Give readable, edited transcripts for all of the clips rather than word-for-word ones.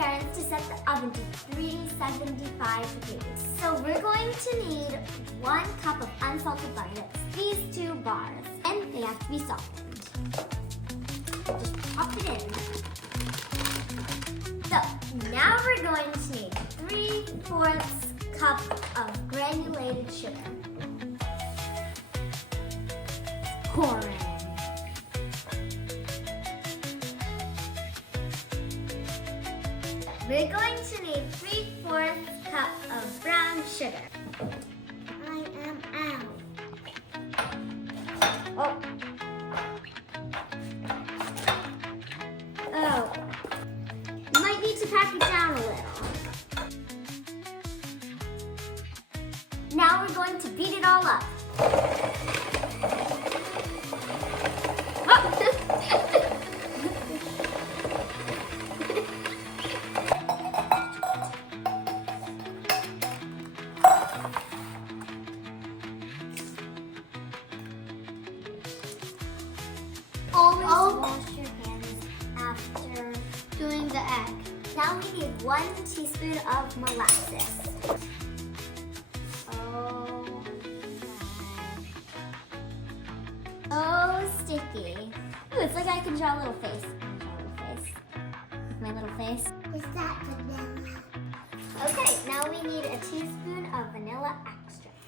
parents to set the oven to 375 degrees. So we're going to need 1 cup of unsalted butter. That's these 2 bars. And they have to be softened. Just pop it in. So now we're going to need 3/4 cup of granulated sugar. Pour in. We're going to need 3/4 cup of brown sugar. I am out. Oh. Oh. You might need to pack it down a little. Now we're going to beat it all up. Always wash your hands after doing the egg. Now we need 1 teaspoon of molasses. Oh, so sticky. Ooh, it's like I can draw a little face. My little face. Is that vanilla? Okay, now we need a teaspoon of vanilla extract.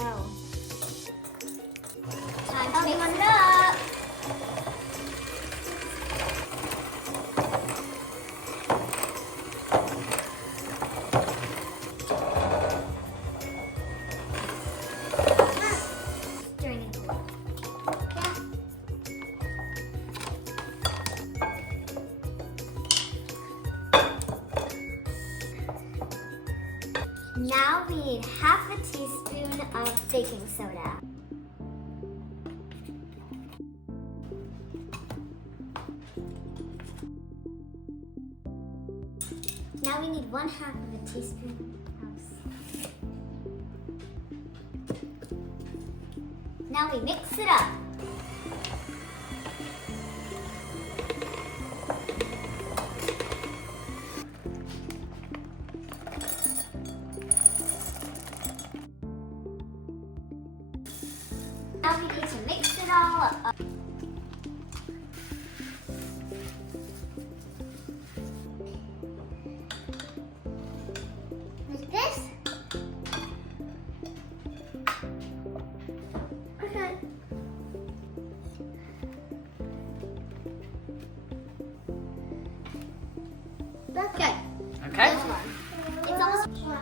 Oh. Time to mix it up. Stirring it a little. Now we need 1/2 teaspoon of baking soda. Now we need 1/2 teaspoon of salt. Now we mix it up. Now we need to mix it all up. Like this? Okay. That's good. Okay. It's almost dry.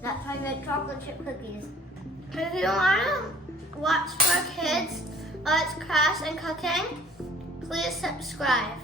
That's how you make chocolate chip cookies. If you want to watch for kids, arts, crafts, and cooking, please subscribe.